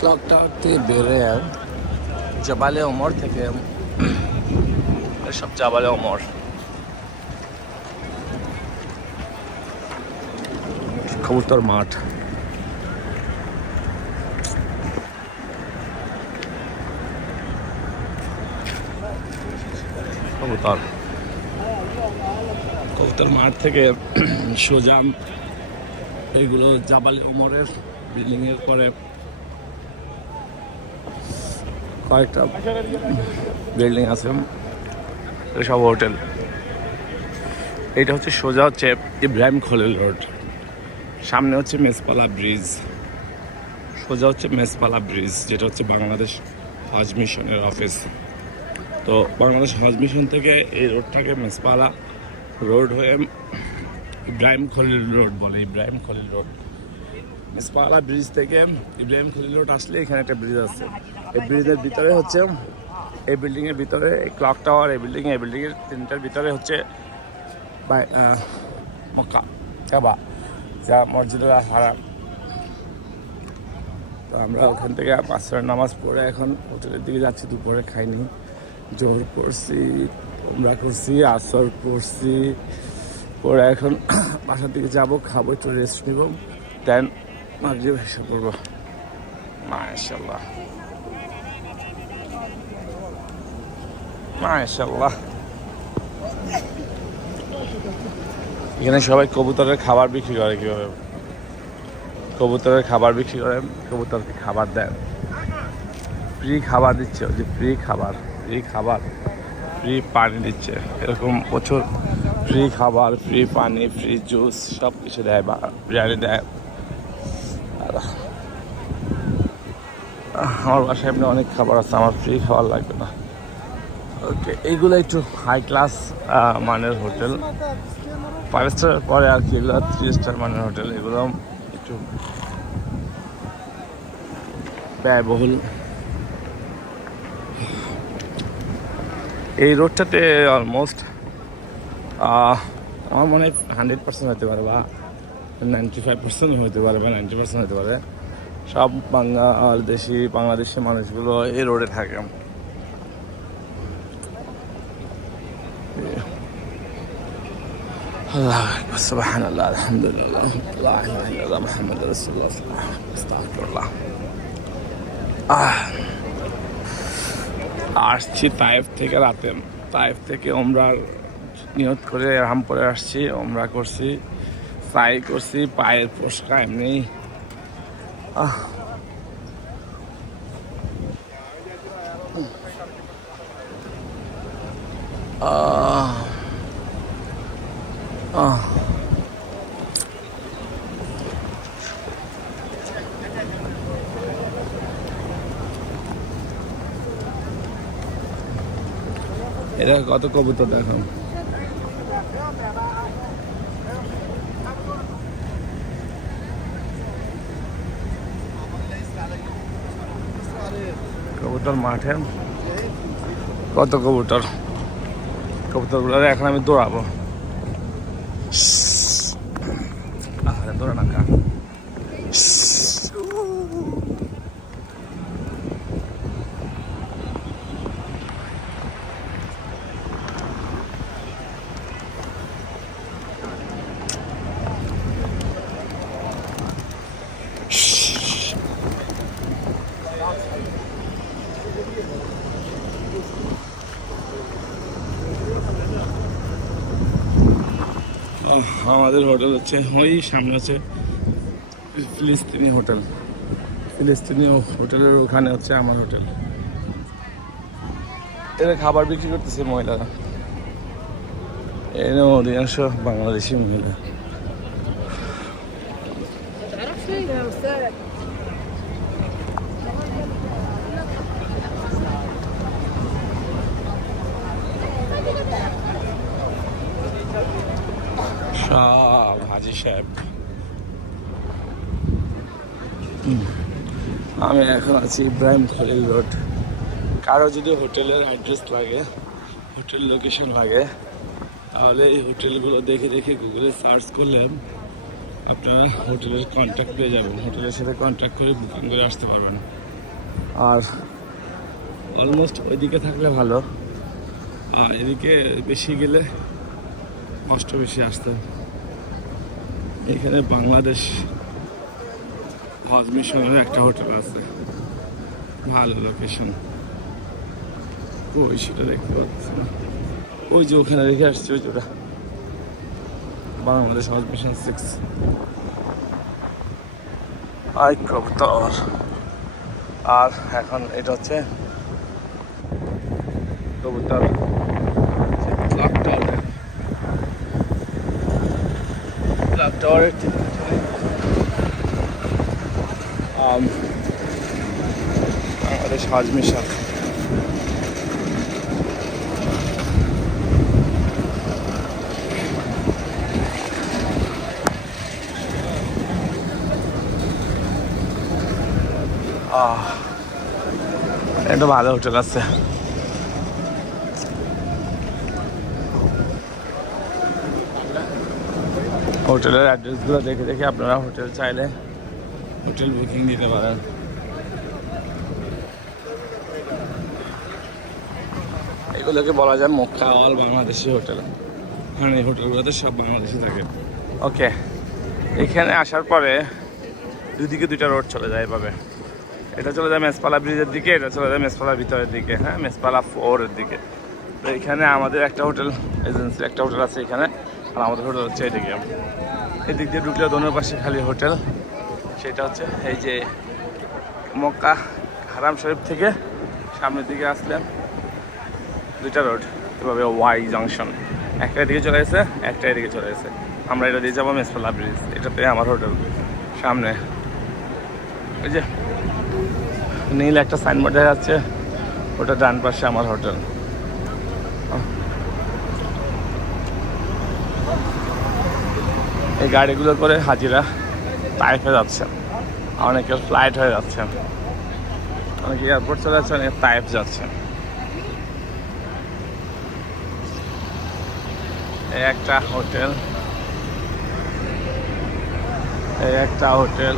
Clock tower থেকে বেরে জাবালে ওমর থেকে সব জাবালে ওমর কবুতর মাঠ। কবুতর মাঠ থেকে সোজা এইগুলো জাবালে ওমরের বিল্ডিং এর পরে কয়েকটা বিল্ডিং আছে, সব হোটেল। এটা হচ্ছে সোজা হচ্ছে ইব্রাহিম খলিল রোড, সামনে হচ্ছে মেসপালা ব্রিজ, সোজা হচ্ছে মেসপালা ব্রিজ, যেটা হচ্ছে বাংলাদেশ হজ মিশনের অফিস। তো বাংলাদেশ হজ মিশন থেকে এই রোডটাকে মেসপালা রোড হয়ে ইব্রাহিম খলিল রোড বলে, ইব্রাহিম খলিল রোড। মেসপালা ব্রিজ থেকে ইব্রাহিম খলিল রোড আসলে এখানে একটা ব্রিজ আছে। এই ব্রিজের ভিতরে হচ্ছে এই বিল্ডিংয়ের ভিতরে এই ক্লক টাওয়ার, এই বিল্ডিংয়ের তিনটার ভিতরে হচ্ছে মক্কা কাবা, যা মসজিদুল হারাম। তো আমরা ওখান থেকে আসরের নামাজ পড়ে এখন হোটেলের দিকে যাচ্ছি। দুপুরে খাইনি, জোহর করছি, আমরা করছি, আসর করছি, পরে এখন বাসার দিকে যাবো, খাবো, একটু রেস্ট নিব, দেন মাগরিব এসে পড়বো। মাশাআল্লাহ মাশাআল্লাহ। এখানে সবাই কবুতরের খাবার বিক্রি করে। কীভাবে কবুতরের খাবার বিক্রি করে, কবুতরকে খাবার দেন, ফ্রি খাবার দিচ্ছে, ওই যে ফ্রি খাবার, ফ্রি পানি দিচ্ছে, এরকম প্রচুর ফ্রি খাবার, ফ্রি পানি, ফ্রি জুস সব কিছু দেয়, বা বিরিয়ানি দেয়। আমার বাসায় এমনি অনেক খাবার আছে, আমার ফ্রি খাবার লাগবে না। ওকে, এইগুলো একটু হাই ক্লাস মানের হোটেল, 5 স্টারের পরে আর কি, এগুলো 3 স্টার মানের হোটেল। এগুলো একটু ব্যয়বহুল। এই রোডটাতে অলমোস্ট আমার মনে হয় 100% হতে পারে, বা 95% হতে পারে, বা 90% হতে পারে। সব বাংলাদেশি মানুষগুলো এই রোডে থাকে। আল্লাহু আকবার, সুবহানাল্লাহ, আলহামদুলিল্লাহ, লা ইলাহা ইল্লাল্লাহ, মুহাম্মাদুর রাসূলুল্লাহ, আস্তাগফিরুল্লাহ। আসছি তায়েফ থেকে, রাতে তায়েফ থেকে ওমরার নিয়ত করে রামপুরে আসছি, ওমরা করছি, সাই করছি, পায়ের ফসকা এমনি। এটা কত কবুতর দেখো, কবুতর মাঠে কত কবুতর, কবুতরগুলো এখন আমি দৌড়াবো। দৌড়া না কা আমাদের হোটেল হচ্ছে ওই সামনে হচ্ছে ফিলিস্তিনি হোটেল, ফিলিস্তিনি হোটেলের ওখানে হচ্ছে আমার হোটেল। এরা খাবার বিক্রি করতেছে মহিলারা, এর অধিকাংশ বাংলাদেশি মহিলা। সব হাজি সাহেব। আমি এখন আছি ইব্রাহিম খলিল রোড। কারো যদি হোটেলের অ্যাড্রেস লাগে, হোটেল লোকেশন লাগে, তাহলে এই হোটেলগুলো দেখে দেখে গুগলে সার্চ করলে আপনারা হোটেলের কন্ট্যাক্ট পেয়ে যাবেন, হোটেলের সাথে কন্ট্যাক্ট করে বুকিং করে আসতে পারবেন। আর অলমোস্ট ওইদিকে থাকলে ভালো, আর এদিকে বেশি গেলে কষ্ট বেশি আসতে। এখানে বাংলাদেশ হজ মিশনের একটা হোটেল আছে, ভালো লোকেশন। ওই সেটা দেখতে পাচ্ছি না, ওই যে ওখানে রেখে আসছে ওই যেটা বাংলাদেশ হজ মিশন 6। আই কবুতর। আর এখন এটা হচ্ছে কবুতর ক্লক টাওয়ার, ক্লক টাওয়ারের ঠিক পিছনে বাংলাদেশ হজ মিশন। এটা ভালো হোটেল আছে। হোটেলের অ্যাড্রেসগুলো দেখে দেখে আপনারা হোটেল চাইলে হোটেল বুকিং দিতে পারেন। এগুলোকে বলা যায় মক্কা অল বাংলাদেশি হোটেল, কারণ এই হোটেলগুলোতে সব বাংলাদেশি থাকে। ওকে, এখানে আসার পরে দুদিকে দুইটা রোড চলে যায় এভাবে। এটা চলে যায় মেসপালা ব্রিজের দিকে, এটা চলে যায় মেসপালার ভিতরের দিকে, হ্যাঁ মেসপালা 4 এর দিকে। তো এখানে আমাদের একটা হোটেল এজেন্সির একটা হোটেল আছে এখানে, আর আমাদের হোটেল হচ্ছে এদিকে। এদিক দিয়ে ঢুকলে দোনোর পাশে খালি হোটেল। সেটা হচ্ছে এই যে মক্কা হারাম শরীফ থেকে সামনের দিকে আসলেন দুইটা রোড এভাবে, ওয়াই জাংশন, একটা এদিকে চলে গেছে, একটা এদিকে চলে গেছে। আমরা এটা দিয়ে যাবো মেসপালা ব্রিজ, এটাতে আমার হোটেল সামনে। ওই যে নীল একটা সাইনবোর্ড দেখা যাচ্ছে, ওটা ডান পাশে আমার হোটেল। এই গাড়িগুলো করে হাজিরা তাইফে যাচ্ছেন, অনেকে ফ্লাইট হয়ে যাচ্ছেন, অনেকে এয়ারপোর্ট চলে যাচ্ছেন, অনেকে তাইফ যাচ্ছেন। এই একটা হোটেল, এই একটা হোটেল।